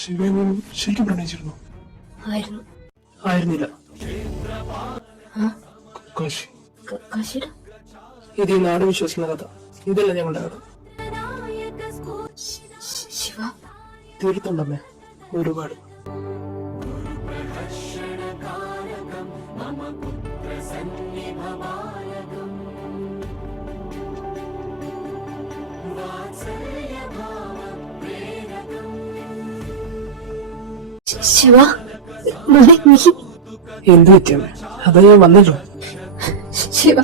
ശിവയും ശരിക്കും പ്രണയിച്ചിരുന്നു? ആയിരുന്നില്ല. ഇത് ഈ നാട് വിശ്വസിക്കുന്ന കഥ. ഇതല്ല ഞങ്ങളുടെ കഥ. തീർത്തുണ്ടമ്മേ, ഒരുപാട്. ശിവ, എന്ത് പറ്റിയമ്മേ? അതാ ഞാൻ വന്നല്ലോ. ശിവ,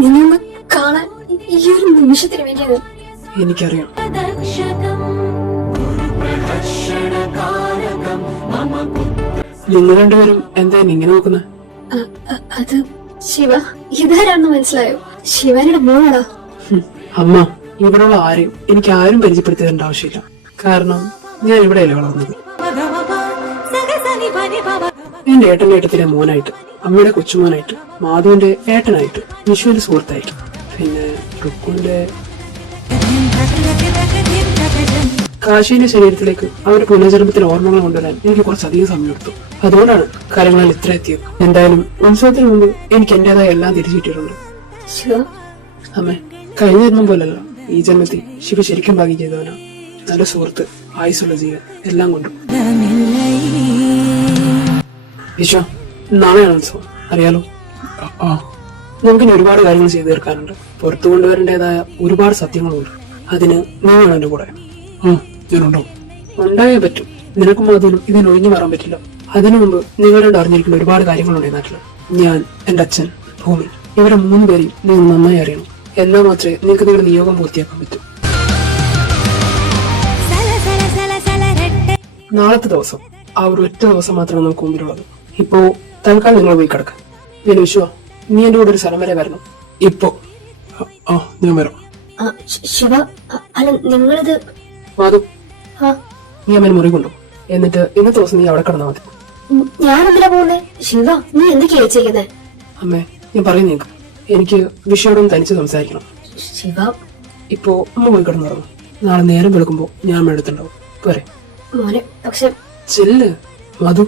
നിന്നൊന്ന് കാണാൻ ഈ ഒരു നിമിഷത്തിന് വേണ്ടിയത്. എനിക്കറിയാം. നിങ്ങൾ രണ്ടുപേരും എന്താ ഇങ്ങനെ നോക്കുന്നത്? അത് ശിവ, ഇതാരാണെന്ന് മനസ്സിലായോ? ശിവനയുടെ മോളാ. അമ്മ, ഇവിടെയുള്ള ആരെയും എനിക്ക് ആരും പരിചയപ്പെടുത്തി തരേണ്ട ആവശ്യമില്ല. കാരണം ഞാൻ ഇവിടെയല്ലേ വളർന്നത്. എന്റെ ഏട്ടന്റെ ഏട്ടത്തിന്റെ മോനായിട്ട്, അമ്മയുടെ കൊച്ചുമോനായിട്ട്, മാധുവിന്റെ ഏട്ടനായിട്ട്, വിഷുവിന്റെ സുഹൃത്തായിട്ട്, പിന്നെ റുക്കുവിന്റെ കാശിന്റെ ശരീരത്തിലേക്ക് അവരുടെ പുനർജന്മത്തിലെ ഓർമ്മകൾ കൊണ്ടുവരാൻ എനിക്ക് കുറച്ചധികം സമയമെടുത്തു. അതുകൊണ്ടാണ് കാര്യങ്ങളിൽ ഇത്ര എത്തിയത്. എന്തായാലും ഉത്സവത്തിന് മുമ്പ് എനിക്ക് എന്റേതായ എല്ലാം തിരിച്ചിട്ടിട്ടുണ്ട്. അമ്മേ, കഴിഞ്ഞ ജന്മം പോലല്ല ഈ ജന്മത്തിൽ ശിവ ശരിക്കും ഭാഗ്യം ചെയ്തവനാ. നല്ല സുഹൃത്ത്, ആയുസുള്ള ജീവൻ, എല്ലാം കൊണ്ടും. വിശ്വ, നാളെയാണ് ഉത്സവം, അറിയാലോ. നമുക്കിനി ഒരുപാട് കാര്യങ്ങൾ ചെയ്തു തീർക്കാനുണ്ട്. പുറത്തു കൊണ്ടുവരേണ്ടതായ ഒരുപാട് സത്യങ്ങളുണ്ട്. അതിന് നീയാണ് എന്റെ കൂടെ. ഉണ്ടായേ പറ്റും. നിനക്കും അതിനും ഇതിന് ഒഴിഞ്ഞു മാറാൻ പറ്റില്ല. അതിനു മുമ്പ് നിങ്ങളോട് അറിഞ്ഞിരിക്കുന്ന ഒരുപാട് കാര്യങ്ങളുണ്ട് ഈ നാട്ടില്. ഞാൻ, എന്റെ അച്ഛൻ, ഭൂമി, ഇവരെ 3 പേരെയും നിങ്ങൾ നന്നായി അറിയണം. എന്നാൽ മാത്രമേ നിങ്ങൾക്ക് നിങ്ങളുടെ നിയോഗം പൂർത്തിയാക്കാൻ പറ്റൂ. നാളത്തെ ദിവസം ആ ഒരു ഒറ്റ ദിവസം മാത്രമാണ് നമുക്ക് മുമ്പിലുള്ളത്. ഇപ്പോ തൽക്കാലം നിങ്ങൾ പോയി കിടക്കാം. ഞാൻ വിശ്വ, നീ എന്റെ കൂടെ ഒരു സ്ഥലം വരെ വരണം. ഇപ്പോ ഞാൻ വരാം. ശിവ, അല്ല നിങ്ങളിത് മാധു, നീ അമ്മേനെ മുറി കൊണ്ടു. എന്നിട്ട് ഇന്നത്തെ ദിവസം നീ അവിടെ കിടന്നാൽ മതി. ഞാനെന്തിനാ പോകുന്നേ? ശിവ, നീ എന്തൊക്കെയാ ചെയ്യുന്നേ? അമ്മേ, ഞാൻ പറയുന്ന എനിക്ക് വിഷയോടും തനിച്ച് സംസാരിക്കണം. ശിവ, ഇപ്പോ അമ്മ പോയി കിടന്നു തുടങ്ങും. നാളെ നേരം വെളുക്കുമ്പോ ഞാൻ അമ്മ എടുത്തുണ്ടാവും. പോരെ മോനെ? പക്ഷെ ചെല്ല് മധു.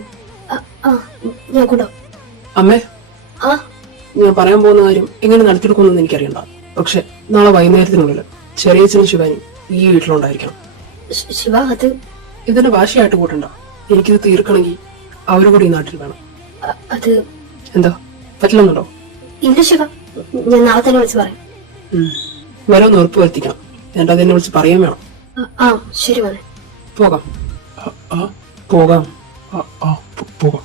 ഞാൻ കൊണ്ടോ? അമ്മേ, ഞാൻ പറയാൻ പോകുന്ന കാര്യം എങ്ങനെ നടത്തിയെടുക്കുമെന്ന് എനിക്കറിയണ്ട. പക്ഷെ നാളെ വൈകുന്നേരത്തിനുള്ളിൽ ചെറിയച്ഛനും ശിവാനും ഈ വീട്ടിലുണ്ടായിരിക്കണം. ശിവ, അത് ഇതിന്റെ ഭാഷയായിട്ട് കൂട്ടണ്ട. എനിക്കിത് തീർക്കണമെങ്കിൽ അവരും കൂടി ഈ നാട്ടിൽ വേണം. അത് എന്താ, പറ്റില്ലെന്നുണ്ടോ? ഇല്ല ശിവ, ഞാൻ നാളെ തന്നെ വിളിച്ച് പറയാം. വരവൊന്ന് ഉറപ്പ് വരുത്തിക്കണം. എന്നിട്ട് അതെന്നെ വിളിച്ച് പറയാൻ വേണം. ശരി മോനെ, പോകാം. പോകാം. പോകാം.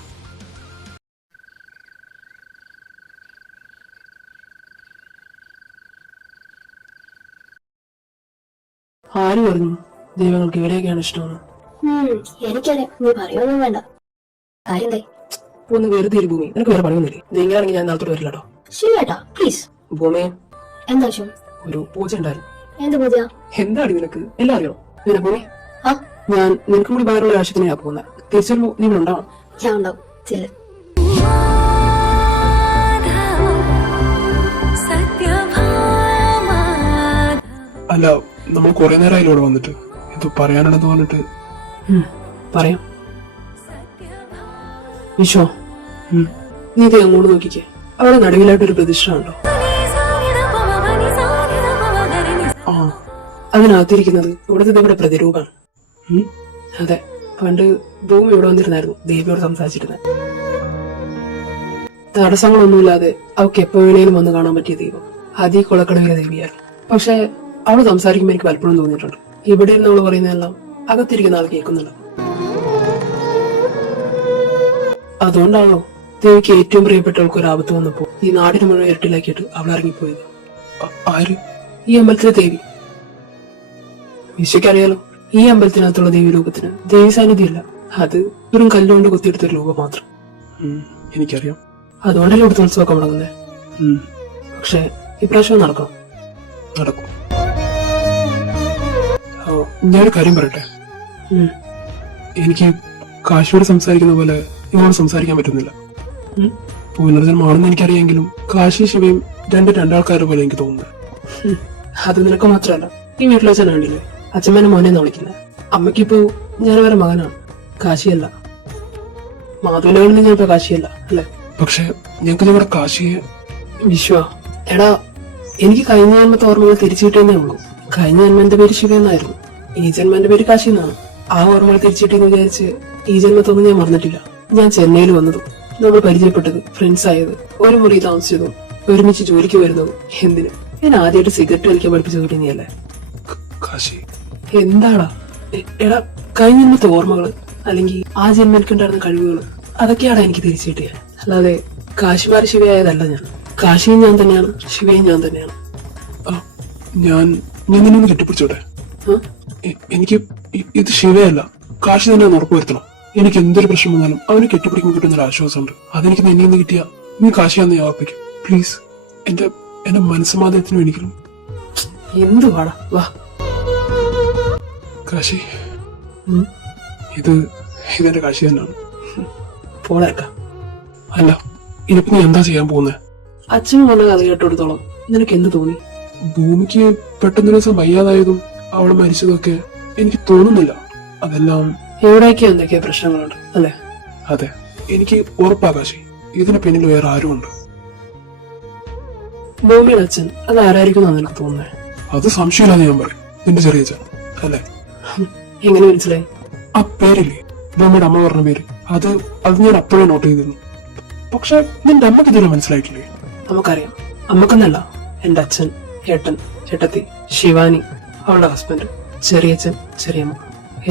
ആര് പറഞ്ഞു ദൈവങ്ങൾക്ക് ഇവിടെയൊക്കെയാണ് ഇഷ്ടമെന്ന്? എനിക്കറിയാം, നീ പറയൊന്നും വേണ്ട. കാര്യം ഒന്ന് വെറുതെ ഭൂമി, നിനക്ക് വേറെ പണിയൊന്നുമില്ലേ? നീങ്ങാണെങ്കിൽ ഞാൻ നാളത്തോട് വരില്ലട്ടോ. ശരിയാട്ടാ, പ്ലീസ്. ഭൂമി, എന്താ വിഷയം? ഒരു പൂജ ഉണ്ടായിരുന്നു. എന്ത് പൂജ? എന്താണ് നിനക്ക് എല്ലാം അറിയണോ? പിന്നെ ഭൂമി, ഞാൻ നിനക്കും കൂടി വേറെയുള്ള ആവശ്യത്തിനാ പോകുന്നത്. തിരിച്ചു വരുമ്പോ നീ ഇവിടെ ഉണ്ടാവണം. ഞാൻ ഉണ്ടാവും. അല്ല, നമ്മൾ കുറെ നേരമായി ഇവിടെ വന്നിട്ട് ഇത് പറയാനുണ്ടെന്ന് പറഞ്ഞിട്ട് പറയാം. വിശ്വ, നീ ഇത് അങ്ങോട്ട് നോക്കിക്കേ. അവിടെ നടുവിലായിട്ടൊരു പ്രതിഷ്ഠ ഉണ്ടോ? അതിനകത്തിരിക്കുന്നത് ഇവിടുത്തെ ദേവിയുടെ പ്രതിരൂപമാണ്. അതെ, പണ്ട് ഭൂമി ഇവിടെ വന്നിരുന്നായിരുന്നു ദേവിയോട് സംസാരിച്ചിരുന്നത്. തടസ്സങ്ങളൊന്നുമില്ലാതെ അവൾക്ക് എപ്പോ വേണേലും വന്ന് കാണാൻ പറ്റിയ ദൈവം അതീ കുളക്കടവിലെ ദേവിയായിരുന്നു. പക്ഷെ അവള് സംസാരിക്കുമ്പോൾ എനിക്ക് പലപ്പോഴും തോന്നിയിട്ടുണ്ട് ഇവിടെ ഇരുന്ന് അവള് പറയുന്നതെല്ലാം അകത്തിരിക്കുന്ന ആൾ കേൾക്കുന്നുണ്ട്. അതുകൊണ്ടാണല്ലോ ദേവിക്ക് ഏറ്റവും പ്രിയപ്പെട്ടവൾക്ക് ഒരു ആപത്ത് വന്നപ്പോ ഈ നാടിന് മുഴുവൻ ഇരട്ടിലാക്കിയിട്ട് അവൾ ഇറങ്ങിപ്പോയത്. ആര്? ഈ അമ്പലത്തിലെ ദേവി. വിശ്വക്കറിയാലോ, ഈ അമ്പലത്തിനകത്തുള്ള ദേവി രൂപത്തിന് ദേവി സാന്നിധ്യമല്ല, അത് വെറും കല്ലുകൊണ്ട് കുത്തിയെടുത്തൊരു രൂപം മാത്രം. എനിക്കറിയാം. അതുകൊണ്ടല്ലേ ഇവിടുത്തെ ഉത്സവമൊക്കെ മുടങ്ങുന്നേ. പക്ഷെ ഇപ്രാവശ്യം നടക്കണം. നടക്കും. ഞാനൊരു കാര്യം പറയട്ടെ. എനിക്ക് കാശിയോട് സംസാരിക്കുന്ന പോലെ ഇവരോട് സംസാരിക്കാൻ പറ്റുന്നില്ല. പുനർജന്മമാണെന്ന് എനിക്കറിയാമെങ്കിലും കാശി ശിവയും രണ്ടാൾക്കാരെ പോലെ എനിക്ക് തോന്നുന്നത്. അത് നിനക്ക് മാത്രമല്ല, ഈ വീട്ടിലെ അച്ഛനാണ്ടില്ലേ, അച്ഛമ്മേനെ മോനെ വിളിക്കുന്നത്. അമ്മയ്ക്കിപ്പോ ഞാൻ അവരെ മകനാണ്, കാശിയല്ല. മാധവനകളിൽ ഞാൻ ഇപ്പൊ കാശിയല്ല, അല്ലെ? പക്ഷെ ഞങ്ങൾക്ക് ഞങ്ങളുടെ കാശിയെ വിശ്വ, എടാ, എനിക്ക് കഴിഞ്ഞ ജന്മത്തെ ഓർമ്മകൾ തിരിച്ചു കിട്ടിയെന്നേ ഉള്ളൂ. കഴിഞ്ഞ ജന്മ എന്റെ പേര് ശിവ എന്നായിരുന്നു, ഈ ജന്മ എന്റെ പേര് കാശി എന്നാണ്. ആ ഓർമ്മകൾ തിരിച്ചു കിട്ടിയെന്ന് വിചാരിച്ച് ഈ ജന്മത്തൊന്നും ഞാൻ മറന്നിട്ടില്ല. ഞാൻ ചെന്നൈയിൽ വന്നതും നമ്മൾ പരിചയപ്പെട്ടത്, ഫ്രണ്ട്സ് ആയത്, ഒരു മുറി താമസിച്ചതും, ഒരുമിച്ച് ജോലിക്ക് വരുന്നതും എന്തിനും. ഞാൻ ആദ്യമായിട്ട് സിഗരറ്റ് വലിക്കാൻ പഠിപ്പിച്ചത് കൂടി നീയല്ലേ? കാശി എന്താടാ എടാ, കഴിഞ്ഞ ജന്മത്തെ ഓർമ്മകള് അല്ലെങ്കിൽ ആ ജന്മം എനിക്കുണ്ടായിരുന്ന കഴിവുകൾ, അതൊക്കെയാണ് എനിക്ക് തിരിച്ചു കിട്ടിയത്. അല്ലാതെ കാശിമാരി ശിവയായതല്ല ഞാൻ. കാശിയും ഞാൻ തന്നെയാണ്, ശിവയും ഞാൻ തന്നെയാണ്. ആ, ഞാൻ നിന്നെ ഒന്ന് കെട്ടിപ്പിടിച്ചോട്ടെ. ആ? എനിക്ക് ഇത് ശിവയല്ല, കാശി തന്നെ ഉറപ്പുവരുത്തണം. എനിക്ക് എന്തൊരു പ്രശ്നം വന്നാലും അവനെ കെട്ടിപ്പിടിക്കുമ്പോൾ കിട്ടുന്നൊരു ആശ്വാസമുണ്ട്. അതെനിക്ക് നിന്നെ നിന്ന് കിട്ടിയ നീ കാശിയാന്ന് ഞാൻ ഉറപ്പിക്കും. പ്ലീസ്, എന്റെ മനസ്സമാധാനത്തിന് വേണ്ടിക്കും. എന്ത് വാടാ, വാ. കാശി, ഉം. ഇതെന്റെ കാശി തന്നെയാണ്. പോടേക്ക. അല്ല, ഇനിയിപ്പോ നീ എന്താ ചെയ്യാൻ പോകുന്നത്? അച്ഛനും പറഞ്ഞ കഥ കേട്ടെടുത്തോളം നിനക്ക് എന്ത് തോന്നി? ഭൂമിക്ക് പെട്ടെന്ന് ദിവസം വയ്യാതായതും അവൾ മരിച്ചതൊക്കെ എനിക്ക് തോന്നുന്നില്ല. അതെല്ലാം എവിടേക്ക് എന്തൊക്കെയാ പ്രശ്നങ്ങളുണ്ട്, അല്ലെ? അതെ, എനിക്ക് ഉറപ്പാ കാശി, ഇതിന് പിന്നിൽ വേറെ ആരും ഉണ്ട്. ഭൂമിയുടെ അച്ഛൻ അത് ആരായിരിക്കും നിനക്ക് തോന്നുന്നത്? അത് സംശയമില്ലാതെ ഞാൻ പറയും, നിന്റെ ചെറിയ അച്ഛൻ അല്ലേ? എങ്ങനെ മനസ്സിലായി? ആ പേരില്ലേ, ഭൂമിയുടെ അമ്മ പറഞ്ഞ പേര്, അത് ഞാൻ അപ്പോഴേ നോട്ട് ചെയ്തിരുന്നു. പക്ഷെ നിന്റെ അമ്മക്ക് ഇതുവരെ മനസ്സിലായിട്ടില്ലേ? നമുക്കറിയാം, അമ്മക്കെന്നല്ല, എന്റെ അച്ഛൻ, ഏട്ടൻ, ചേട്ടത്തി, ശിവാനി, അവളുടെ ഹസ്ബൻഡ്, ചെറിയച്ഛൻ, ചെറിയമ്മ,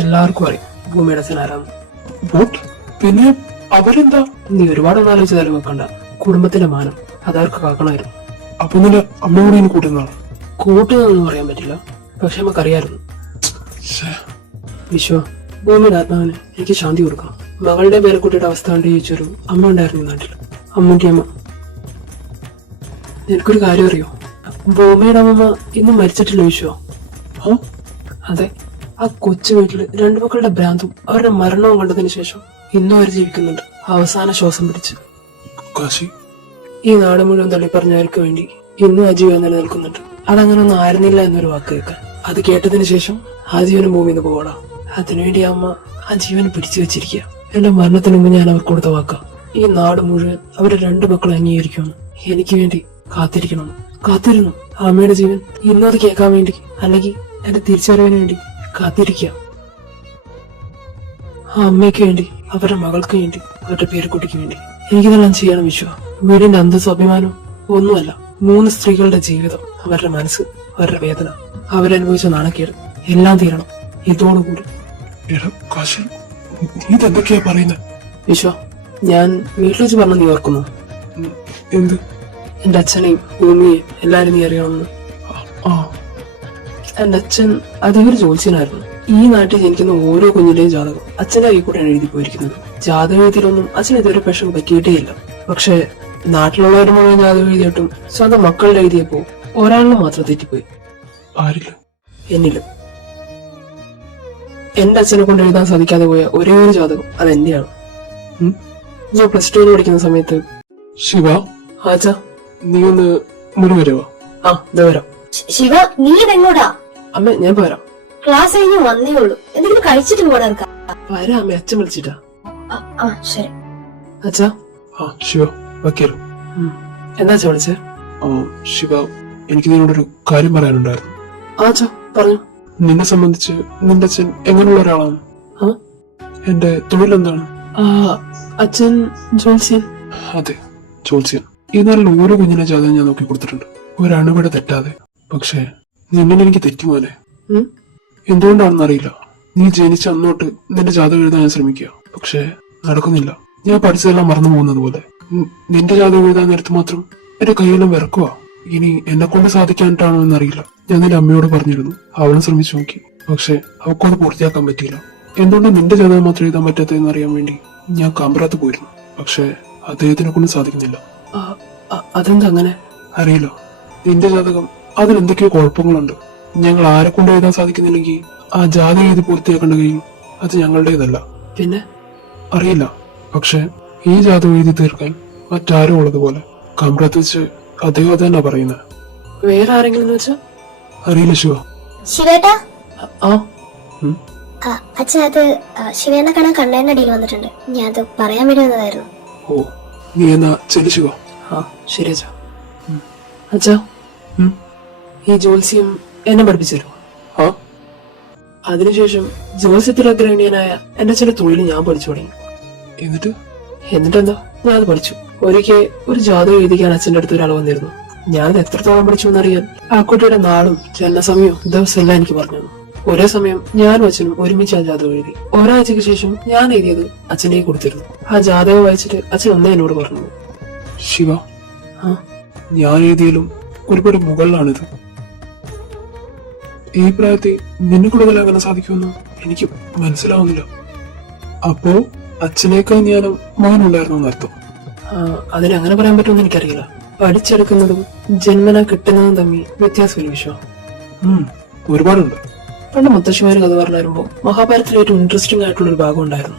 എല്ലാവർക്കും അറിയാം ഭൂമിയുടെ അച്ഛൻ ആരാന്ന്. ബോട്ട് പിന്നെ അവരെന്താ? നീ ഒരുപാടൊന്നും ആലോചിച്ച് തല വെക്കണ്ട. കുടുംബത്തിന്റെ മാനം അതവർക്ക് കാക്കണമായിരുന്നു. അപ്പൊ നിന്റെ അമ്മയോട് ഇനി കൂട്ടുന്നതാണ്? കൂട്ടുന്നതൊന്നും പറയാൻ പറ്റില്ല, പക്ഷെ നമുക്കറിയായിരുന്നു. വിശ്വ, ഭൂമിയുടെ ആത്മാവിന് എനിക്ക് ശാന്തി കൊടുക്കണം. മകളുടെ പേരക്കുട്ടിയുടെ അവസ്ഥ കണ്ട് ചോദിച്ചൊരു അമ്മ ഉണ്ടായിരുന്നു നാട്ടിൽ, അമ്മൂട്ടി അമ്മ. എനിക്കൊരു കാര്യം അറിയോ? ഭൂമിയുടെ അമ്മ ഇന്നും മരിച്ചിട്ടില്ല വിശ്വ. അതെ, ആ കൊച്ചു വീട്ടില് രണ്ടു മക്കളുടെ ഭ്രാന്തും അവരുടെ മരണവും കണ്ടതിന് ശേഷം ഇന്നും അവർ ജീവിക്കുന്നുണ്ട്, അവസാന ശ്വാസം പിടിച്ച്. കാശി, ഈ നാട് മുഴുവൻ തള്ളിപ്പറഞ്ഞവർക്ക് വേണ്ടി ഇന്നും ആ ജീവൻ നിലനിൽക്കുന്നുണ്ട്. അതങ്ങനെ ഒന്നും ആയിരുന്നില്ല എന്നൊരു വാക്ക് കേൾക്കാൻ. അത് കേട്ടതിന് ശേഷം ആ ജീവനും ഭൂമിയിൽ നിന്ന് പോകടാ. അതിനുവേണ്ടി അമ്മ ആ ജീവൻ പിടിച്ചു വെച്ചിരിക്കുക. എന്റെ മരണത്തിന് മുമ്പ് ഞാൻ അവർക്ക് കൊടുത്ത വാക്ക, ഈ നാട് മുഴുവൻ അവരുടെ രണ്ടു മക്കളെ അംഗീകരിക്കണം, എനിക്ക് വേണ്ടി കാത്തിരിക്കണം. കാത്തിരുന്നു. അമ്മയുടെ ജീവൻ ഇന്നും അത് കേൾക്കാൻ വേണ്ടി, അല്ലെങ്കിൽ എന്റെ തിരിച്ചറിവിന് വേണ്ടി കാത്തിരിക്കുക. ആ അമ്മയ്ക്ക് വേണ്ടി, അവരുടെ മകൾക്ക് വേണ്ടി, അവരുടെ പേരക്കുട്ടിക്ക് വേണ്ടി. എനിക്കിതെല്ലാം ചെയ്യണം വിശ്വ. വീടിന്റെ അന്തസ്സും അഭിമാനവും ഒന്നുമല്ല, 3 സ്ത്രീകളുടെ ജീവിതം, അവരുടെ മനസ്സ്, അവരുടെ വേദന, അവരനുഭവിച്ച നാണക്കേട് എല്ലാം തീരണം ഇതോടുകൂടി. കാശി, നീ ഇതെന്തൊക്കെയാ പറയുന്നത്? വിശ്വ, ഞാൻ വീട്ടിൽ വെച്ച് പറഞ്ഞ നീ ഓർക്കുന്നു? എന്ത്? എന്റെ അച്ഛനെയും ഭൂമിയെയും എല്ലാരും നീ അറിയണമെന്ന്. എന്റെ അച്ഛൻ അതൊരു ജോത്സ്യനായിരുന്നു. ഈ നാട്ടിൽ ജനിക്കുന്ന ഓരോ കുഞ്ഞിന്റെയും ജാതകം അച്ഛന്റെ കൈ കൂടെയാണ് എഴുതി പോയിരിക്കുന്നത്. ജാതകത്തിലൊന്നും അച്ഛന് ഇതുവരെ പ്രശ്നം പറ്റിയിട്ടേയില്ല. പക്ഷെ നാട്ടിലുള്ളവരും മുഴുവൻ ജാതകം എഴുതിയിട്ടും സ്വന്തം മക്കളുടെ എഴുതിയപ്പോ ഒരാളിന് മാത്രം തെറ്റിപ്പോയി. ആരില്ല? എന്നിലും. എന്റെ അച്ഛനെ കൊണ്ട് എഴുതാൻ സാധിക്കാതെ പോയ ഒരേ ഒരു ജാതകം അത് എന്റെയാണ്. ഞാൻ +2 പഠിക്കുന്ന സമയത്ത്. ശിവ, ആച്ചാ, നീ ഒന്ന് മുറി വരുവാ. ആ, ഇതാ വരാം. ശിവ, നീ ഇതെങ്ങോട്ടാ? അമ്മ, ഞാൻ പോരാം. ക്ലാസ് കഴിഞ്ഞ് വന്നേ ഉള്ളൂ, എന്തെങ്കിലും കഴിച്ചിട്ട് പോടാ. വരാം അമ്മ, അച്ഛൻ വിളിച്ചിട്ടാ. ശരി. അച്ഛാ. ശിവ, വക്കീലോ? എന്താ അച്ഛാ വിളിച്ചേ? ശിവ, എനിക്ക് നിന്നോടൊരു കാര്യം പറയാനുണ്ടായിരുന്നു. ആച്ചാ, പറഞ്ഞു. നിന്നെ സംബന്ധിച്ച് നിന്റെ അച്ഛൻ എങ്ങനെയുള്ള ഒരാളാണ്? എന്റെ തൊഴിൽ എന്താണ്? അച്ഛൻ ജോത്സ്യൻ. അതെ, ജോത്സ്യൻ. ഈ നാളിൽ ഓരോ കുഞ്ഞിനെ ജാതകം ഞാൻ നോക്കി കൊടുത്തിട്ടുണ്ട്, ഒരണുവിടെ തെറ്റാതെ. പക്ഷേ നിന്നെ എനിക്ക് തെറ്റുമോനെ. എന്തുകൊണ്ടാണെന്ന് അറിയില്ല. നീ ജനിച്ച അന്നോട്ട് നിന്റെ ജാതകം എഴുതാൻ ഞാൻ ശ്രമിക്കുക, പക്ഷെ നടക്കുന്നില്ല. ഞാൻ പഠിച്ചതെല്ലാം മറന്നു പോകുന്നത് പോലെ. നിന്റെ ജാതകം എഴുതാൻ നേരത്ത് മാത്രം എന്റെ കൈയെല്ലാം വിറക്കുക. ഇനി എന്നെ കൊണ്ട് സാധിക്കാനിട്ടാണോ എന്നറിയില്ല. ഞാൻ നിന്റെ അമ്മയോട് പറഞ്ഞിരുന്നു, അവളും ശ്രമിച്ചു നോക്കി, പക്ഷെ അവൾക്കത് പൂർത്തിയാക്കാൻ പറ്റിയില്ല. എന്തുകൊണ്ട് നിന്റെ ജാതകം മാത്രം എഴുതാൻ പറ്റാത്തതെന്ന് അറിയാൻ വേണ്ടി ഞാൻ കാമ്പ്രാത്ത് പോയിരുന്നു, പക്ഷെ അദ്ദേഹത്തിനെ കൊണ്ട് സാധിക്കുന്നില്ല. അതെന്താ അങ്ങനെ? അറിയില്ല. നിന്റെ ജാതകം അതിലെന്തൊക്കെയോ കുഴപ്പങ്ങളുണ്ട്. ഞങ്ങൾ ആരെ കൊണ്ട് എഴുതാൻ സാധിക്കുന്നില്ലെങ്കിൽ ആ ജാതകം എഴുതി പൂർത്തിയാക്കേണ്ട കഴിയും അത് ഞങ്ങളുടേതല്ല. പിന്നെ അറിയില്ല. പക്ഷെ ഈ ജാതകം എഴുതി തീർക്കാൻ മറ്റാരും ഉള്ളതുപോലെ കാമ്പ്രാത്ത് വെച്ച് അദ്ദേഹം അതന്നെ പറയുന്നത്. വേറെ ആരെങ്കിലും വെച്ചാ? അറിയില്ല ശിവ. ശിവേട്ടാ, അച്ഛാ അത് ശിവേണ്ണ കാണാൻ കണ്ണേന്റെ അടിയിൽ വന്നിട്ടുണ്ട്. ഞാൻ അത് പറയാൻ വേണ്ടി വന്നതായിരുന്നു. ഓ, നീ എന്നാ ചെല്ലു ശിവ. ആ ശരി അച്ഛാ. അച്ഛാ, ഈ ജോത്സ്യം എന്നെ പഠിപ്പിച്ചു തരുമോ? ആ അതിനുശേഷം ജോത്സ്യത്തിൽ അഗ്രഹണീയനായ എന്റെ ചില തൊഴിൽ ഞാൻ പഠിച്ചു തുടങ്ങി. എന്നിട്ടെന്താ, ഞാൻ അത് പഠിച്ചു. ഒരിക്കൽ ഒരു ജാതകം എഴുതിക്കാൻ അച്ഛന്റെ അടുത്ത് ഒരാൾ വന്നിരുന്നു. ഞാനത് എത്രത്തോളം പഠിച്ചു എന്നറിയാൻ ആ കുട്ടിയുടെ നാളും ജനനസമയവും ദിവസം എല്ലാം എനിക്ക് പറഞ്ഞു തന്നു. ഒരേ സമയം ഞാനും അച്ഛനും ഒരുമിച്ച് ആ ജാതകം എഴുതി. ഒരാഴ്ചക്ക് ശേഷം ഞാൻ എഴുതിയത് അച്ഛൻ്റെ കൊടുത്തിരുന്നു. ആ ജാതകം വായിച്ചിട്ട് അച്ഛൻ ഒന്നേ എന്നോട് പറഞ്ഞു. ശിവ, ആ ഞാൻ എഴുതിയാലും ഒരുപാട് മുകളിലാണിത്. ഈ പ്രായത്തിൽ നിന്നെ കൂടുതലാകാൻ സാധിക്കുമെന്ന് എനിക്ക് മനസ്സിലാവുന്നില്ല. അപ്പോ അച്ഛനേക്കാൾ ഞാനും മകനുണ്ടായിരുന്നു എന്നർത്ഥം. അതിനങ്ങനെ പറയാൻ പറ്റുമെന്ന് എനിക്കറിയില്ല. പഠിച്ചെടുക്കുന്നതും ജന്മന കിട്ടുന്നതും തമ്മിൽ വ്യത്യാസമില്ല വിശ്വ. ഒരുപാടുണ്ട്. പണ്ട് മുത്തശ്ശിമാര് കഥ പറഞ്ഞു വരുമ്പോ മഹാഭാരതത്തിലെ ഏറ്റവും ഇൻട്രസ്റ്റിംഗ് ആയിട്ടുള്ള ഒരു ഭാഗം ഉണ്ടായിരുന്നു.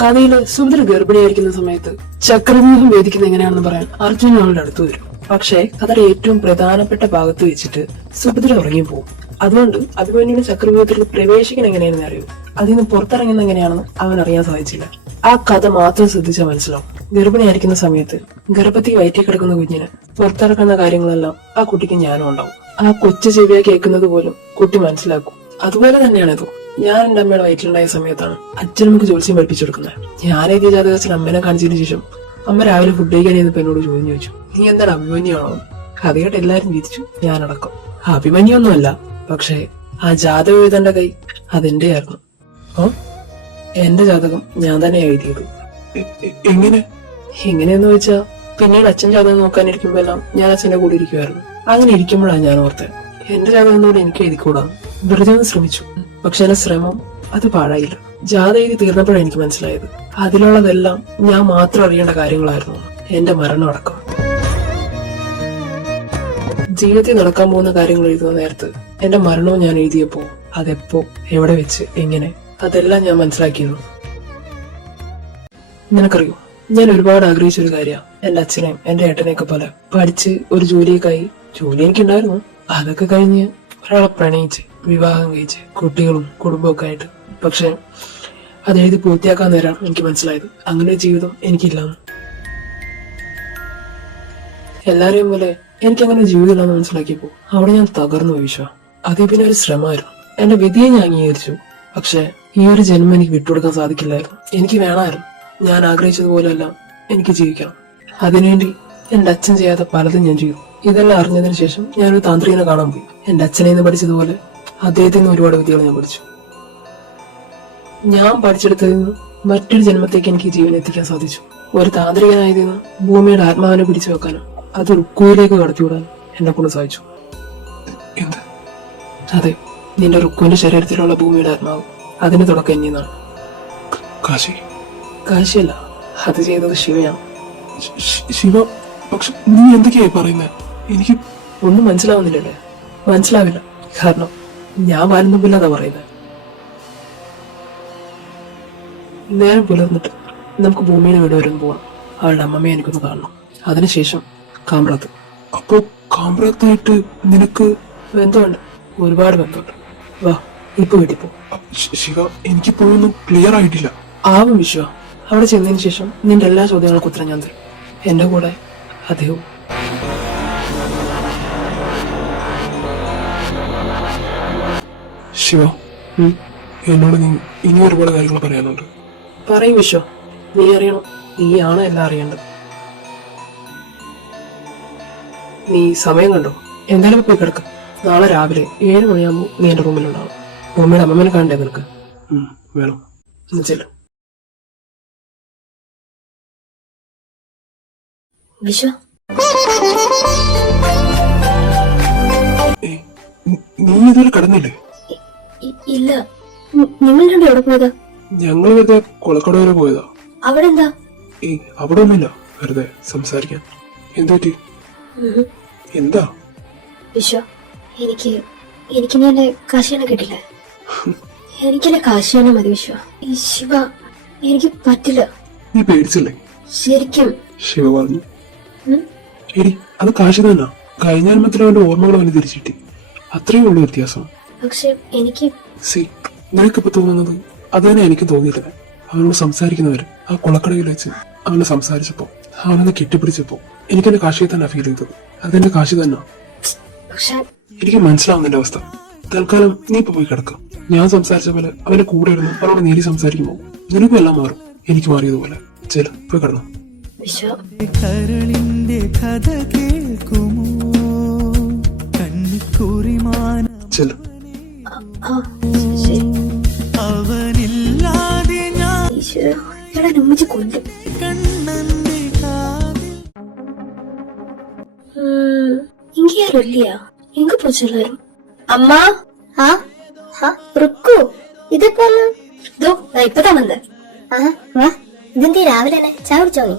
കഥയില് സുഭദ്ര ഗർഭിണിയായിരിക്കുന്ന സമയത്ത് ചക്രവ്യൂഹം വേദിക്കുന്ന എങ്ങനെയാണെന്ന് പറയാൻ അർജുനൻ അവളുടെ അടുത്ത് വരും. പക്ഷേ കഥയുടെ ഏറ്റവും പ്രധാനപ്പെട്ട ഭാഗത്ത് വെച്ചിട്ട് സുഭദ്ര ഉറങ്ങിപ്പോകും. അതുകൊണ്ട് അഭിമന്യുവിന് ചക്രവ്യൂഹത്തിലേക്ക് പ്രവേശിക്കാൻ എങ്ങനെയാണെന്ന് അറിയൂ. അതിൽ നിന്ന് പുറത്തിറങ്ങുന്ന എങ്ങനെയാണെന്ന് അവൻ അറിയാൻ സാധിച്ചില്ല. ആ കഥ മാത്രം ശ്രദ്ധിച്ചാൽ മനസ്സിലാവും. ഗർഭിണിയായിരിക്കുന്ന സമയത്ത് ഗർഭത്തിൽ വയറ്റി കിടക്കുന്ന കുഞ്ഞിന് പുറത്തിറക്കുന്ന കാര്യങ്ങളെല്ലാം ആ കുട്ടിക്ക് ജ്ഞാനം ഉണ്ടാവും. ആ കൊച്ചു ചെവിയെ കേൾക്കുന്നത് പോലും കുട്ടി മനസ്സിലാക്കും. അതുപോലെ തന്നെയാണിത്. ഞാൻ എന്റെ അമ്മയുടെ വയറ്റിലുണ്ടായ സമയത്താണ് അച്ഛൻ നമുക്ക് ജോത്സ്യം പഠിപ്പിച്ചെടുക്കുന്നത്. ഞാൻ എഴുതിയ ജാതകത്തിന് അമ്മനെ കാണിച്ചതിന് ശേഷം അമ്മ രാവിലെ ഫുഡ് കഴിക്കാൻ ചെയ്തപ്പോ എന്നോട് ചോദ്യം ചോദിച്ചു, നീ എന്താണ് അഭിമന്യുവാണോ? കഥയായിട്ട് എല്ലാരും വിധിച്ചു, ഞാനടക്കം. അഭിമന്യൊന്നുമല്ല, പക്ഷേ ആ ജാതകം എഴുതേണ്ട കൈ അതെന്റെ ആയിരുന്നു. എന്റെ ജാതകം ഞാൻ തന്നെ എഴുതിയത്. എങ്ങനെ? എങ്ങനെയെന്ന് വെച്ചാ പിന്നീട് അച്ഛൻ ജാതകം നോക്കാനിരിക്കുമ്പോ എല്ലാം ഞാൻ അച്ഛന്റെ കൂടെ ഇരിക്കുമായിരുന്നു. അങ്ങനെ ഇരിക്കുമ്പോഴാണ് ഞാൻ ഓർത്തത് എന്റെ ജാതകം കൂടെ എനിക്ക് എഴുതിക്കൂടാന്ന്. വെറുതെ ഒന്ന് ശ്രമിച്ചു, പക്ഷെ എന്റെ ശ്രമം അത് പാഴായില്ല. ജാതകം എഴുതി തീർന്നപ്പോഴാണ് എനിക്ക് മനസ്സിലായത് അതിലുള്ളതെല്ലാം ഞാൻ മാത്രം അറിയേണ്ട കാര്യങ്ങളായിരുന്നു, എന്റെ മരണം അടക്കം. ജീവിതത്തിൽ നടക്കാൻ പോകുന്ന കാര്യങ്ങൾ എഴുതുന്ന നേരത്ത് എന്റെ മരണവും ഞാൻ എഴുതിയപ്പോ അതെപ്പോ എവിടെ വെച്ച് എങ്ങനെ അതെല്ലാം ഞാൻ മനസ്സിലാക്കിയിരുന്നു. നിനക്കറിയോ, ഞാൻ ഒരുപാട് ആഗ്രഹിച്ചൊരു കാര്യമാണ് എന്റെ അച്ഛനെയും എന്റെ ഏട്ടനെയൊക്കെ പോലെ പഠിച്ച് ഒരു ജോലിയൊക്കെയായി. ജോലി എനിക്കുണ്ടായിരുന്നു. അതൊക്കെ കഴിഞ്ഞ് ഒരാളെ പ്രണയിച്ച് വിവാഹം കഴിച്ച് കുട്ടികളും കുടുംബമൊക്കെ ആയിട്ട്. പക്ഷെ അത് എഴുതി പൂർത്തിയാക്കാൻ നേരമാണ് എനിക്ക് മനസ്സിലായത് അങ്ങനെ ഒരു ജീവിതം എനിക്കില്ലാന്ന്. എല്ലാരെയും പോലെ എനിക്ക് അങ്ങനെ ഒരു ജീവിതം ഇല്ലാന്ന് മനസ്സിലാക്കിയപ്പോ അവിടെ ഞാൻ തകർന്നു പോയി വിശ്വ. അതേ പിന്നെ ഒരു ശ്രമമായിരുന്നു. എന്റെ വിധിയെ ഞാൻ അംഗീകരിച്ചു. പക്ഷെ ഈ ഒരു ജന്മം എനിക്ക് വിട്ടുകൊടുക്കാൻ സാധിക്കില്ലായിരുന്നു. എനിക്ക് വേണമായിരുന്നു ഞാൻ ആഗ്രഹിച്ചതുപോലെയെല്ലാം എനിക്ക് ജീവിക്കണം. അതിനുവേണ്ടി എന്റെ അച്ഛൻ ചെയ്യാത്ത പലതും ഞാൻ ചെയ്തു. ഇതെല്ലാം അറിഞ്ഞതിന് ശേഷം ഞാനൊരു താന്ത്രികനെ കാണാൻ പോയി. എന്റെ അച്ഛനെ നിന്ന് പഠിച്ചതുപോലെ അദ്ദേഹത്തിൽ നിന്ന് ഒരുപാട് വിദ്യകൾ ഞാൻ പഠിച്ചു. ഞാൻ പഠിച്ചെടുത്തതിൽ നിന്ന് മറ്റൊരു ജന്മത്തേക്ക് എനിക്ക് ജീവൻ എത്തിക്കാൻ സാധിച്ചു. ഒരു താന്ത്രികനായതിൽ നിന്ന് ഭൂമിയുടെ ആത്മാവിനെ പിടിച്ചു വെക്കാനും അത് റുക്കുവിലേക്ക് കടത്തിവിടാനും എന്നെ കൊണ്ട് സാധിച്ചു. അതെ, നിന്റെ റുക്കുവിന്റെ ശരീരത്തിലുള്ള ഭൂമിയുടെ ആത്മാവ് അതിന് തുടക്കം എന്നിന്നാണ്. കാശിയല്ല, അത് ചെയ്തത് ശിവയാണ്. ശിവ, പക്ഷെ നീ എന്തൊക്കെയായി പറയുന്നത്? എനിക്ക് ഒന്നും മനസ്സിലാവുന്നില്ലല്ലേ? മനസ്സിലാവില്ല, കാരണം ഞാൻ വാരുന്നുമ്പില്ലാതാ പറയുന്നത്. നേരം പുലർന്നിട്ട് നമുക്ക് ഭൂമിയുടെ വീട് വരെ പോവാം. അവളുടെ അമ്മമ്മയെ എനിക്കൊന്ന് കാണണം. അതിനുശേഷം കാമ്പ്രാത്ത്. അപ്പോ കാമ്പ്രാത്തായിട്ട് നിനക്ക് ബന്ധമുണ്ട്, ഒരുപാട് ബന്ധമുണ്ട്. വാ, ഇപ്പൊ വീട്ടിൽ പോ. ശിവ, എനിക്കിപ്പോഴൊന്നും ക്ലിയർ ആയിട്ടില്ല. ആവും വിശ്വ. അവിടെ ചെന്നതിന് ശേഷം നിന്റെ എല്ലാ ചോദ്യങ്ങൾക്കും ഉത്തരം ഞാൻ തരും. എന്റെ കൂടെ അദ്ദേഹവും. ശിവ, എന്നോട് നീ ഇനി ഒരുപാട് കാര്യങ്ങൾ പറയാനുണ്ട്. പറയും വിശ്വ, നീ അറിയണം. നീയാണ് എല്ലാം അറിയേണ്ടത്. നീ സമയം കണ്ടോ? എന്തായാലും പോയി കിടക്ക. നാളെ രാവിലെ 7 മണിയാകുമ്പോൾ നീ എന്റെ റൂമിലുണ്ടാവും. ഭൂമിയുടെ അമ്മമ്മനെ കാണണ്ടേ നിനക്ക്? വേണം. ചെല്ലും. വിശ്വ, നീ ഇതുവരെ കടന്നില്ലേ? ഇല്ല. നിങ്ങൾ രണ്ടും എവിടെ പോയതാ? ഞങ്ങൾ വെറുതെ കൊളക്കട വരെ പോയതാ. അവിടെ എന്താ? അവിടെ ഒന്നുമില്ല, വെറുതെ സംസാരിക്കാൻ. എന്തുപറ്റി? എന്താ? വിശ്വ, എനിക്ക് നീ എന്റെ കാശിയാണ് കിട്ടില്ല. എനിക്കെന്റെ കാശിയാണ് മതി വിശ്വ. ഈ ശിവ, എനിക്ക് പറ്റില്ല. നീ പേടിച്ചില്ലേ? ശരിക്കും ശിവ പറഞ്ഞു. എടി, അത് കാശി തന്നെ. കഴിഞ്ഞ ജന്മത്തിൽ അവന്റെ ഓർമ്മകൾ അവന് തിരിച്ചിട്ടി. അത്രയും ഉള്ള വ്യത്യാസം. പക്ഷെ എനിക്ക് സി നിനക്കിപ്പോ തോന്നുന്നത് അത് തന്നെ എനിക്ക് തോന്നിയിട്ടില്ല. അവനോട് സംസാരിക്കുന്നവര് ആ കുളക്കടയിൽ വെച്ച് അവനെ സംസാരിച്ചപ്പോ, അവനൊന്ന് കെട്ടിപ്പിടിച്ചപ്പോ എനിക്ക് എന്റെ കാശിയെ തന്നെ ഫീൽ ചെയ്തത്. അതെന്റെ കാശി തന്നെ. പക്ഷെ എനിക്ക് മനസ്സിലാവുന്ന അവസ്ഥ. തൽക്കാലം നീ ഇപ്പൊ പോയി കിടക്കാം. ഞാൻ സംസാരിച്ച പോലെ അവന്റെ കൂടെ ഇരുന്ന് അവനോട് നേരി സംസാരിക്കുമ്പോ നിനക്കും എല്ലാം മാറും. എനിക്ക് മാറിയതുപോലെ. ചെല പോയി കിടന്നു. വിശ്വ കരളിന്റെ കഥ കേൾക്കുമോ കണ്ണിക്കുറിമാന ചെല ആ ശരി. അവനില്ലാതെ ഞാൻ ഈശ്വര എടാ ഉമ്മച്ചി കൊല്ലും. കണ്ണന്റെ കാതിൽ இங்க யாரும் இல்லையா? எங்க போச்சு எல்லாரும்? அம்மா ருக்கு இது போல இதோ நான் இப்பதான் வந்தேன். ഇതെന്തീ രാവിലെ തന്നെ ചായ കുടിച്ചോ നീ?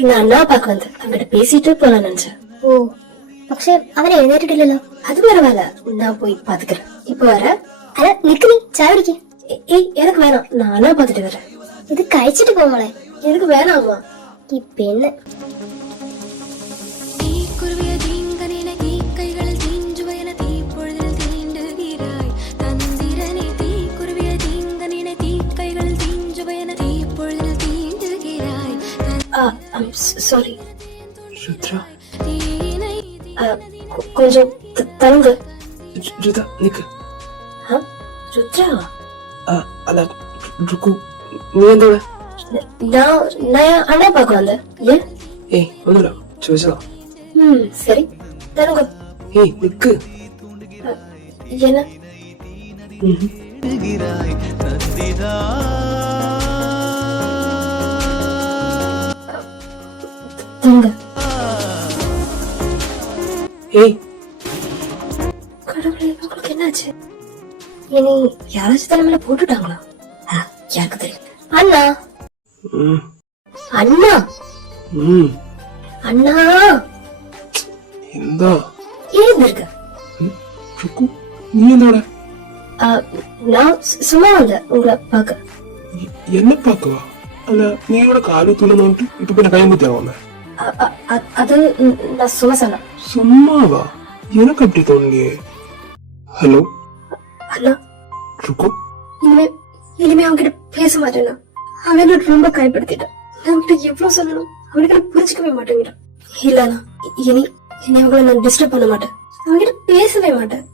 ഇന്ന് അണ്ണാ പാക്ക വന്ന് അങ്ങോട്ട് പേസിട്ട് പോലാൻ നിனைச்சேன். ഓ പക്ഷെ അവനെ എഴുന്നേറ്റിട്ടില്ലല്ലോ. അത് പരവായില്ല, ഞാൻ പോയി പാத்துக்கிறேன். ഇപ്പൊ വര. അല്ല നിക്ക്, നീ ചായ കുടിക്ക. ഏയ് എനക്ക് വേണം, നാനാ പാത്തിട്ട് വരാം. ഇത് കഴിച്ചിട്ട് പോവളെ. എനിക്ക് വേണം അമ്മ. ഈ പെണ്ണ് സോറി രുദ്ര, கொஞ்சம் தருங்க. രുദ്ര നിക്ക്. ருத்ராவா? അല്ല രുക്കു, നീ എന്താ? நான் அண்ணா பார்க்க வந்தேன். ஏன்? ഏയ് ഒന്നുമില്ല, ചോദിച്ചതാ. சரி தருங்க. ഏയ് നിക്ക്. என்ன? ിരായി നന്ദിതാ தருங்க. ഏയ് கடவுளே, உங்களுக்கு என்னாச்சு? இனி யாராச்சும் தலைமையில போட்டுட்டாங்களா? யாருக்கு தெரியும்? அண்ணா அண்ணா அண்ணா എന്താ? எழுந்திருக்க. രുക്കു, നീ എന്താ? நான் சும்மா வந்தேன் உங்களை பார்க்க. എന്നെ പാക്കുവാ? അല്ല, നീ ഇവിടെ കാലത്തൂല നോട്ട് ഇപ്പൊ പിന്നെ കൈമുത്തിയാ വന്നേ? அது நான் சும்மா சொன்னேன். சும்மாவா? எனக்கு அப்படி தோணலையே. ஹலோ அண்ணா ருக்கு, இனிமே அவன்கிட்ட பேச மாட்டேன்னா. அவன் ரொம்ப கைப்படுத்திட்டான். அவன்கிட்ட எவ்வளவு சொல்லணும், அவனுக்கு புரிஞ்சுக்கவே மாட்டேங்கிறான். இல்லண்ணா, இனி அவங்களை நான் டிஸ்டர்ப் பண்ண மாட்டேன். அவன்கிட்ட பேசவே மாட்டேன்.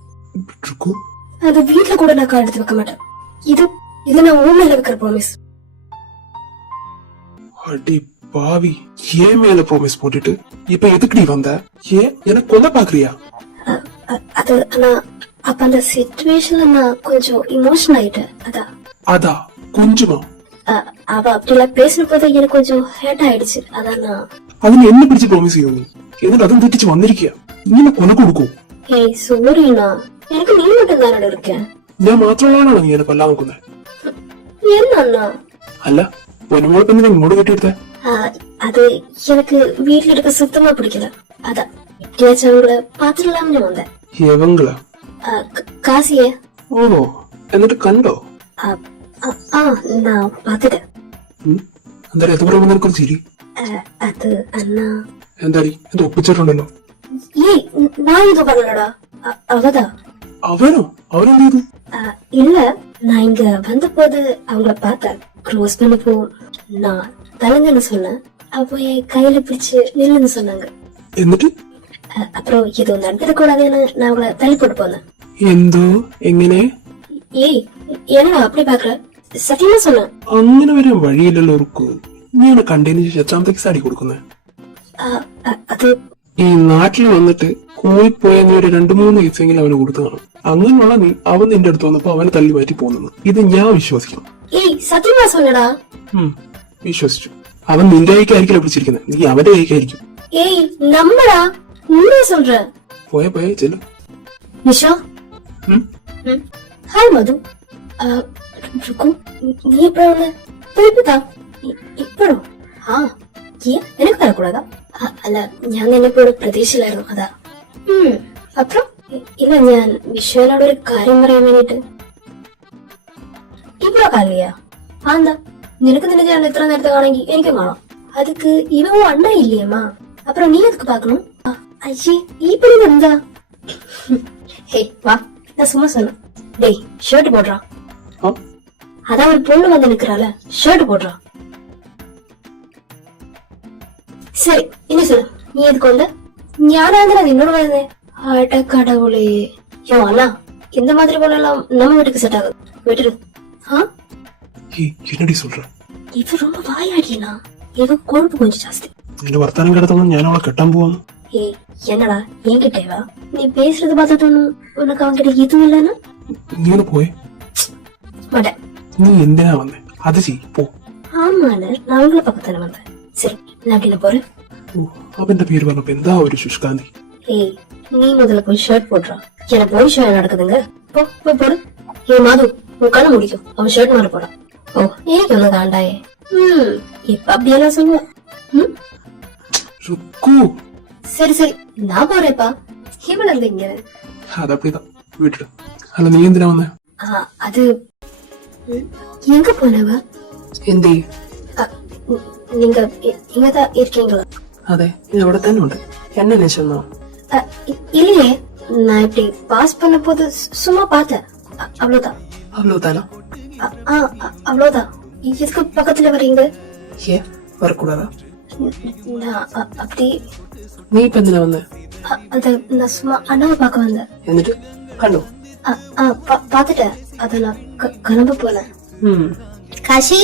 ருக்கு, அது வீட்டுல கூட நான் கால் எடுத்து வைக்க மாட்டேன். இது நான் ஊர்ல வைக்கிற ப்ராமிஸ். அடி பாவி, ஏன் மேல ப்ராமிஸ் போட்டுட்டு இப்ப எதுக்கு நீ வந்த? ஏன் எனக்கு கொல்ல பாக்குறியா? அது ஆனா அப்ப அந்த சிச்சுவேஷன்ல நான் கொஞ்சம் இமோஷனல் ஆயிட்டேன். அதா கொஞ்சமா? அவ அப்படிலாம் பேசின போது எனக்கு கொஞ்சம் ஹேட் ஆயிடுச்சு. அதான் நான் അതിന് എന്നെ പിടിച്ച് പ്രോമിസ് ചെയ്യുന്നു, എന്നിട്ട് അതും തെറ്റിച്ച് വന്നിരിക്കുക. ഇങ്ങനെ കൊല കൊടുക്കൂ? ஏய் சூரியனா, எனக்கு நீ மட்டும் தானே இருக்கேன். ഞാൻ മാത്രമുള്ളതാണോ നീ എന്നെ കൊല്ലാൻ നോക്കുന്നത്? என்ன അല്ല, പൊന്നുമോളെ എന്തിനാ ഇങ്ങോട്ട് കെട്ടിയെടുത്തേ? அது எனக்கு வீட்டுல இருக்க சுத்தமா பிடிக்கல. அதான் எப்படியாச்சும் அவங்கள பாத்துடலாம்னு வந்தேன். യവങ്ങളാ? காசியே? ഓ, എന്നിട്ട് കണ്ടോ? நான் பாத்துட்டேன். എന്തായാലും എത്ര പറയുമ്പോ നിനക്കൊരു ചിരി? அது அண்ணா എന്താടി ഇത് ഒപ്പിച്ചിട്ടുണ്ടല്ലോ? ஏய் நான் இது பண்ணலடா, அவதான். അവനോ? അവനെന്ത് ചെയ്തു? இல்ல, நான் இங்க வந்த போது அவங்கள பார்த்தேன். க்ரோஸ் பண்ணப்போ நான் தலைங்கன்னு சொன்னேன். அப்போ என் கையில பிடிச்சு நில்லுன்னு சொன்னாங்க. എന്നിട്ട്? அப்புறம் ஏதோ நடந்துடக்கூடாதுன்னு நான் அவங்கள தள்ளி போட்டு போனேன். എന്തോ? എങ്ങനെ? ஏய் என்னடா அப்படி பாக்குற? சத்தியமா சொன்னேன். അങ്ങനെ വരാൻ വഴിയില്ലല്ലോ റുക്കു. നീ എന്നെ കണ്ടതിന് ശേഷം എത്രാമത്തേക്ക് സാടി കൊടുക്കുന്നേ? அது ഈ നാട്ടിൽ വന്നിട്ട് സ്കൂളിൽ പോയ നീ ഒരു 2-3 ദിവസമെങ്കിലും അവന് കൊടുത്തതാണ്. അങ്ങനെയുള്ള നീ അവൻ നിന്റെ അടുത്ത് വന്നപ്പോ അവനെ തള്ളി മാറ്റി പോകുന്നത് ഇത് ഞാൻ വിശ്വസിക്കണം. ஏய் சத்தியமா சொன்னடா. വിശ്വസിച്ചു. അവൻ നിന്റെ കൈക്കായിരിക്കില്ല പിടിച്ചിരിക്കുന്നത്, നീ അവന്റെ കൈക്കായിരിക്കും. ஏய் நம்படா, உண்மையா சொல்றேன். പോയ ചെല്ലു. நிஷா. ஹாய் மது. ருக்கு, നീ എപ്പോഴാ വന്നേ? ഇപ്പതാ ഇപ്പോഴോ? എനിക്ക് വരക്കൂടാതാ? അല്ല, ഞാൻ നിന്നെപ്പോഴും പ്രതീക്ഷയിലായിരുന്നു. അതാ. അപ്പുറം ഇല്ല, ഞാൻ വിശ്വനോട് ഒരു കാര്യം പറയാൻ വേണ്ടിട്ട്. ഇപ്പഴോ കാലിയാ? എന്താ നിനക്ക് നിന്റെ ചേട്ടൻ എത്ര നേരത്തെ കാണെങ്കിൽ എനിക്കും കാണാം. அதுக்கு இவன் அண்ணா இல்லையம்மா, அப்புறம் நீ எதுக்கு பாக்கணும்? ஐயே, இப்படி இருந்தா? ஹே வா, நான் சும்மா சொன்னேன். டேய் ஷர்ட் போடுறான். ஆ? அதான் ஒரு பொண்ணு வந்து நிக்கிறாள, ஷர்ட் போடுறான். சரி இன்னும் சொல்லு, நீ எதுக்கு வந்த? ஞானாந்திர அது என்னோட வந்தேன். அட கடவுளே. யோ அண்ணா, இந்த மாதிரி போலாம் நம்ம வீட்டுக்கு செட் ஆகுது, விட்டுரு. ஏய், என்னடி சொல்ற? இவ ரொம்ப வாயாடினா, இவ கொழுப்பு கொஞ்சம் ஜாஸ்தி. നിന്റെ വർത്താനം കേട്ടതൊന്നും ഞാൻ അവളെ കെട്ടാൻ പോവാന്ന്. ஏய் என்னடா என்கிட்ட வா, நீ பேசுறது பார்த்துட்டு உனக்கு அவன்கிட்ட இதுவும் இல்லைன்னா നീ ഒന്ന് പോയെ. மாட்டேன். നീ എന്തിനാ വന്നേ? അത് ചെയ്, പോ. ஆமாண்ண, நான் உங்களை பக்கத்தானே வந்தேன். சரி நான் அப்படின்னு போறேன். ഓ, അവന്റെ പേര് പറഞ്ഞപ്പോ എന്താ ഒരു ശുഷ്കാന്തി. ஏய் நீ முதல்ல போய் ஷர்ட் போடுறான். எனக்கு போய் ஷர்ட் நடக்குதுங்க. போ போய் போடு. ஏய் மாது, உன் கண்ணு முடிக்கும், அவன் ஷர்ட் மாற போடான். ஓ எனக்கு ஒண்ணு காண்டாயே. இப்ப அப்படியெல்லாம் சொல்லுவேன். ருக்கு. சரி சரி நான் போறேன்ப்பா. இவன் இருந்து இங்க. അതപ്പടിதான் വീട്ടില്. അല്ല നീ എന്തിനാ വന്നേ? அது எங்க போனவ? എന്തേ? நீங்க இங்கதான் இருக்கீங்களா? അതെ, ഞാൻ ഇവിടെ തന്നെ ഉണ്ട്. എന്നെ നിശന്നോ? இல்லையே, நான் இப்படி பாஸ் பண்ண போது சும்மா பார்த்தேன், அவ்வளவுதான். அவ்வளவுதானா? அவ்வளவுதான். இதுக்கு பக்கத்துல வரீங்க? ഏ വരക്കൂടാതാ? நான் அப்படி നീ ഇപ്പൊ എന്തിനാ വന്നേ? அத நான் சும்மா அண்ணாவை பார்க்க வந்தேன். എന്നിട്ട് കണ്ടോ? பாத்துட்டேன், அத நான் கிளம்ப போனேன். காஷி,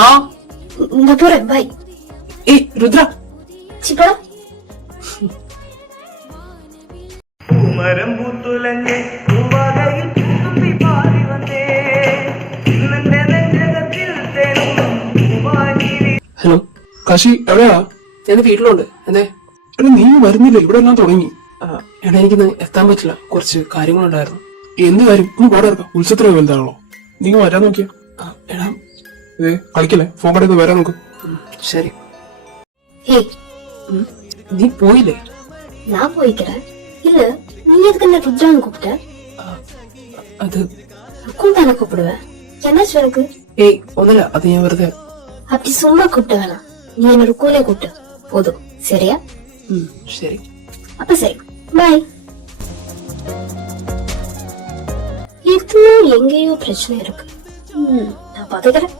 ആ நான் போறேன், பாய். ഏയ് രുദ്ര, சிப்பா. കുമരം പൂത്തുലഞ്ഞ് പൂവാകയിൽ പൂത്തുമ്പി പാടി വന്നേ ഇന്നെന്റെ നെഞ്ചകത്തിൽ തേനും പൂവാനി. ഹലോ കാശി, എവിടെയാ? ഞാൻ വീട്ടിലുണ്ട്. എന്തേ? എടാ നീ വരുന്നില്ല, ഇവിടെ എല്ലാം തുടങ്ങി. എടാ എനിക്കിന്ന് എത്താൻ പറ്റില്ല, കുറച്ച് കാര്യങ്ങളുണ്ടായിരുന്നു. എന്ത് കാര്യം? ഒന്ന് പാടാർക്കാം. ഉത്സവത്തിന് വലുതാണല്ലോ. നീ വരാൻ നോക്കിയ. എടാ കളിക്കല്ലേ, ഫോൺ കടയിൽ വരാൻ നോക്ക്. ശരി. ஏய் നീ പോയില്ലേ? நான் போய்க்கிறேன். இல்ல நீ எதுக்கு என்ன ருத்ரான்னு கூப்பிட்ட? അത് ருக்கும் தானே கூப்பிடுவேன். என்னாச்சு எனக்கு? ഏയ് ഒന്നല്ല, അത് ഞാൻ വെറുതെ. அப்படி சும்மா கூப்பிட்ட வேணாம், நீ என்ன ருக்குலே கூப்பிட்டு போதும், சரியா? ശരി. அப்ப சரி, பாய். இதுவும் எங்கேயோ பிரச்சனை இருக்கு. நான் பாத்துக்கிறேன்.